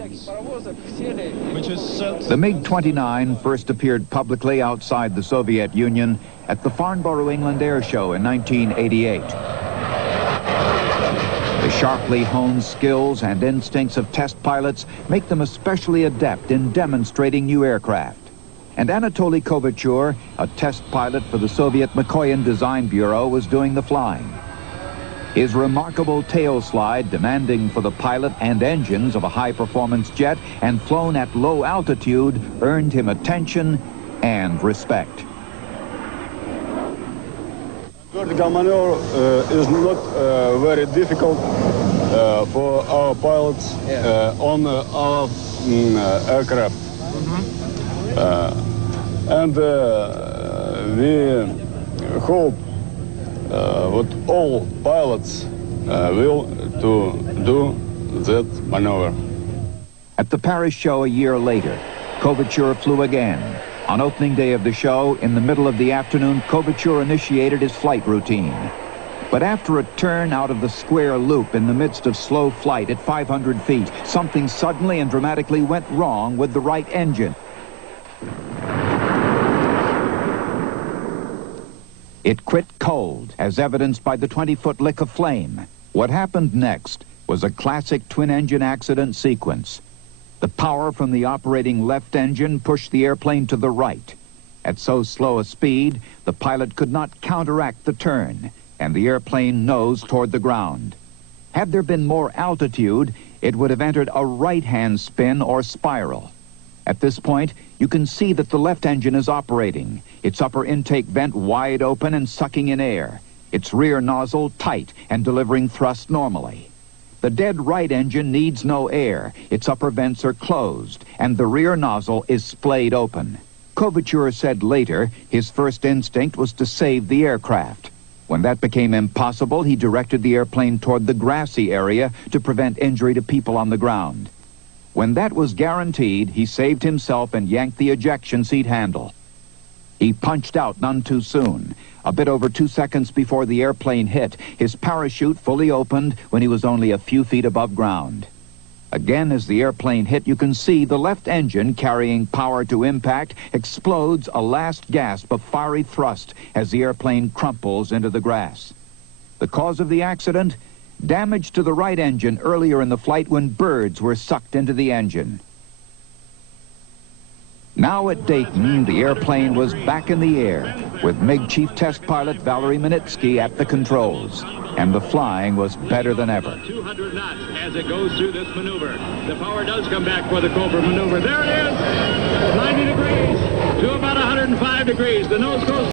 The MiG-29 first appeared publicly outside the Soviet Union at the Farnborough, England Airshow in 1988. The sharply honed skills and instincts of test pilots make them especially adept in demonstrating new aircraft. And Anatoly Kovachur, a test pilot for the Soviet Mikoyan Design Bureau, was doing the flying. His remarkable tail slide, demanding for the pilot and engines of a high-performance jet and flown at low altitude, earned him attention and respect. Vertical maneuver is not very difficult for our pilots on our aircraft. And we hope that all pilots will do that maneuver. At the Paris show a year later, Kovachur flew again. On opening day of the show, in the middle of the afternoon, Kovachur initiated his flight routine. But after a turn out of the square loop in the midst of slow flight at 500 feet, something suddenly and dramatically went wrong with the right engine. It quit cold, as evidenced by the 20-foot lick of flame. What happened next was a classic twin-engine accident sequence. The power from the operating left engine pushed the airplane to the right. At so slow a speed, the pilot could not counteract the turn, and the airplane nosed toward the ground. Had there been more altitude, it would have entered a right-hand spin or spiral. At this point, you can see that the left engine is operating, its upper intake vent wide open and sucking in air, its rear nozzle tight and delivering thrust normally. The dead right engine needs no air, its upper vents are closed, and the rear nozzle is splayed open. Kovachur said later his first instinct was to save the aircraft. When that became impossible, he directed the airplane toward the grassy area to prevent injury to people on the ground. When that was guaranteed, he saved himself and yanked the ejection seat handle. He punched out none too soon. A bit over 2 seconds before the airplane hit, his parachute fully opened when he was only a few feet above ground. Again, as the airplane hit, you can see the left engine, carrying power to impact, explodes a last gasp of fiery thrust as the airplane crumples into the grass. The cause of the accident? Damage to the right engine earlier in the flight when birds were sucked into the engine. Now at Dayton, the airplane was back in the air, with MiG Chief Test Pilot Valery Minitsky at the controls, and the flying was better than ever. 200 knots as it goes through this maneuver. The power does come back for the Cobra maneuver. There it is, 90 degrees to about 105 degrees. The nose goes